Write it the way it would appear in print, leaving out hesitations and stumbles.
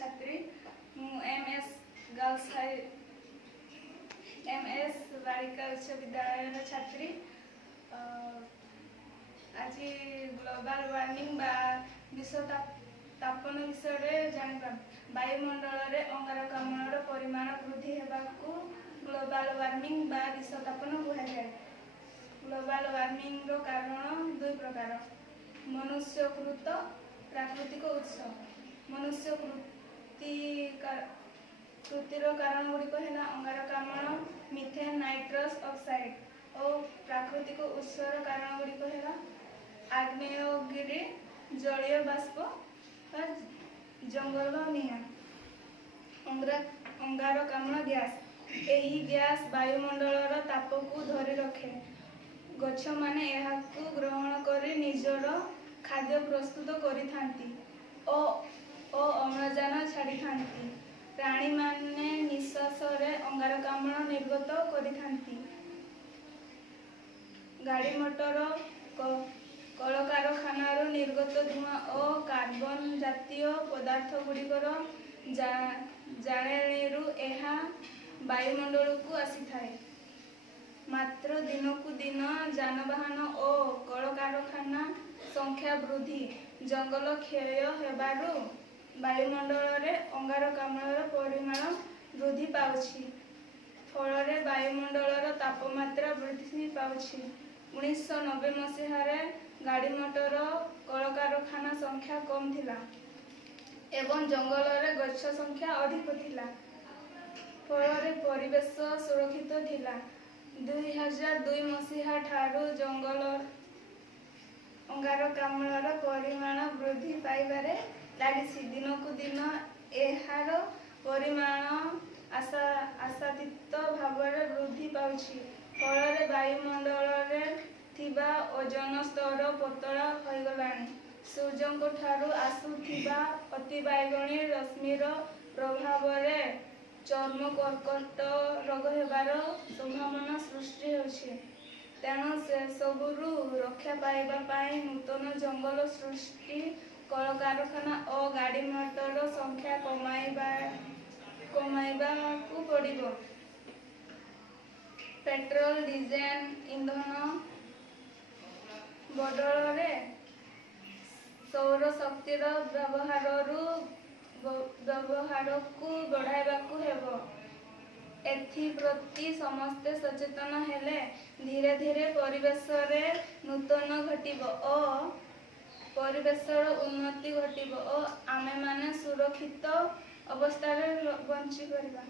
छात्री MS girls high MS बालिका उच्च विद्यालय छात्री। आज ग्लोबल वार्मिंग बा विश्व तापन विषय जानिबा। वायुमंडल रे अंगारकाम्ल परिमाण वृद्धि हेबाकू ग्लोबल वार्मिंग बा विश्व तापन कहुए। ग्लोबल वार्मिंग रो कारण दुई प्रकार। मनुष्यकृत प्राकृतिक उत्स। मनुष्य कृतिर कारण गुड़िक है अंगारकाम्ल मिथेन नाइट्रस ऑक्साइड और प्राकृतिक उत्सर कारण गुड़िक है आग्नेयगिरी जलीय बाष्प जंगल निआं अंगारकाम्ल गैस। एही गैस वायुमंडल ताप को धरी रखे। गछ माने एहाकू ग्रहण करी निजर खाद्य प्रस्तुत करिथांती ओ अम्लजान छाड़िथांती। प्राणी माने निश्वास रे अंगारकाम्ल निर्गत करिथांती। गाड़ी मोटर कलकारखानारू निर्गत धुआं और कार्बन जातीय पदार्थ गुड़िकर जाणेणीरू एहा वायुमंडल को आसी थाए। मात्र दिनकू दिन जानवाहन और कलकारखाना संख्या वृद्धि जंगल क्षय हेबारू वायुमंडल रे अंगारकाम्ल परिमाण वृद्धि पाउछि। फल वायुमंडल तापमात्रा वृद्धि पाउछि। 1990 मसीह गाड़ी मोटर कलकारखाना संख्या कम थिला एवं जंगल रे गछ संख्या अधिक थिला। फल परिवेश सुरक्षित थिला। 2002 मसीहा ठारू जंगल अंगारकाम्ल परिमाण वृद्धि पाइबारे लागिछि। दिनकू दिन एहार परिमाण आशातीत भावरे वृद्धि पाउछि। फल वायुमंडल रे थिबा ओजोन स्तर पतला होइगलानि। सूर्यंक ठारू आसुथिबा अतिबाइगणी रश्मिर प्रभाव रे चर्म कर्कट रोग हेबार संभावना सृष्टि होछि। तेणु से सबुरु रक्षा पाइबा पाई नूतन जंगल सृष्टि कलकारखाना और गाड़ी मोटर संख्या कमाइबा को पड़िबो। पेट्रोल डीजेल ईंधन बदल रे सौर शक्तिर व्यवहार को बढ़ाइबाकू हेबो। एथिप्रति समस्ते सचेतन हेले धीरे धीरे परिवेश रे नूतन घटिबो और परिवेशर उन्नति घटिबो और आमे माने सुरक्षित अवस्था रे बंची परिबा।